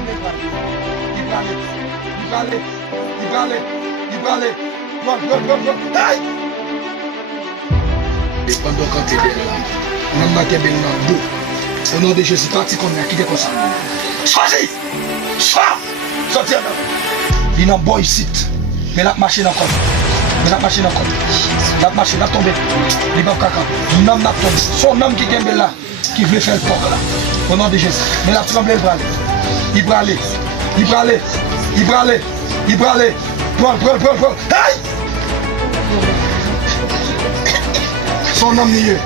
trembler pas. Il va aller. Bon. Aïe! Et pendant quand tu es là, on a bien dos. Au nom de Jésus, parti qu'on a quitté comme ça. Choisis! Sortez là. Il y a un boy ici. Mais la machine encore. La machine a tombé. Il va caca. L'homme n'a tombé. Son homme qui est là, qui veut faire le porc là. Au nom de Jésus. Mais la tremblée va aller. Il va aller. Prends. Aïe! Son homme nié.